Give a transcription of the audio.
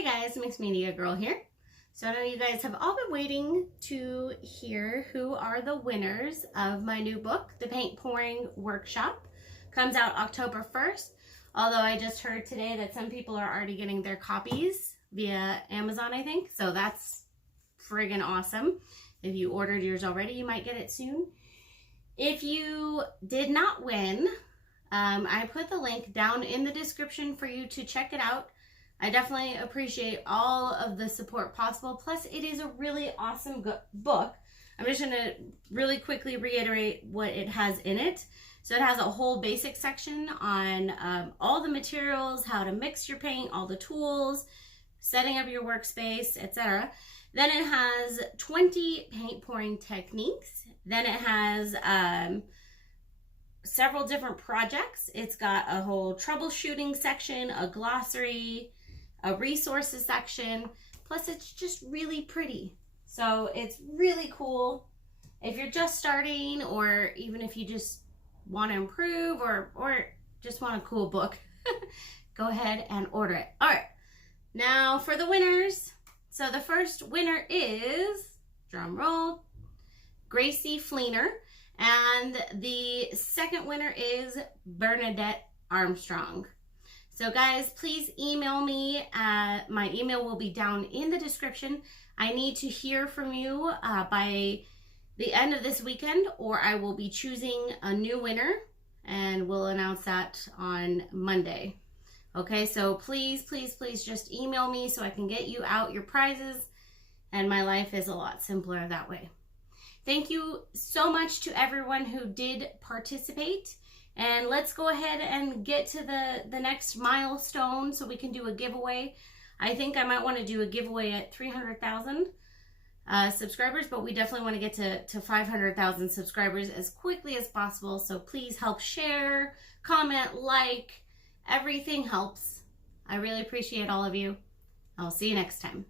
Hey guys, Mixed Media Girl here. So I know you guys have all been waiting to hear who are the winners of my new book, The Paint Pouring Workshop. Comes out October 1st, although I just heard today that some people are already getting their copies via Amazon, I think. So that's friggin' awesome. If you ordered yours already, you might get it soon. If you did not win, I put the link down in the description for you to check it out. I definitely appreciate all of the support possible. Plus, it is a really awesome book. I'm just going to really quickly reiterate what it has in it. So it has a whole basic section on all the materials, how to mix your paint, all the tools, setting up your workspace, etc. Then it has 20 paint pouring techniques. Then it has several different projects. It's got a whole troubleshooting section, a glossary, a resources section, plus it's just really pretty. So it's really cool. If you're just starting, or even if you just want to improve or just want a cool book, go ahead and order it. All right, now for the winners. So the first winner is, drum roll, Gracie Fleener. And the second winner is Bernadette Armstrong. So guys, please email me. My email will be down in the description. I need to hear from you by the end of this weekend, or I will be choosing a new winner and we'll announce that on Monday. Okay, so please, please, please just email me so I can get you out your prizes, and my life is a lot simpler that way. Thank you so much to everyone who did participate. And let's go ahead and get to the next milestone so we can do a giveaway. I think I might want to do a giveaway at 300,000 subscribers, but we definitely want to get to 500,000 subscribers as quickly as possible. So please help share, comment, like, everything helps. I really appreciate all of you. I'll see you next time.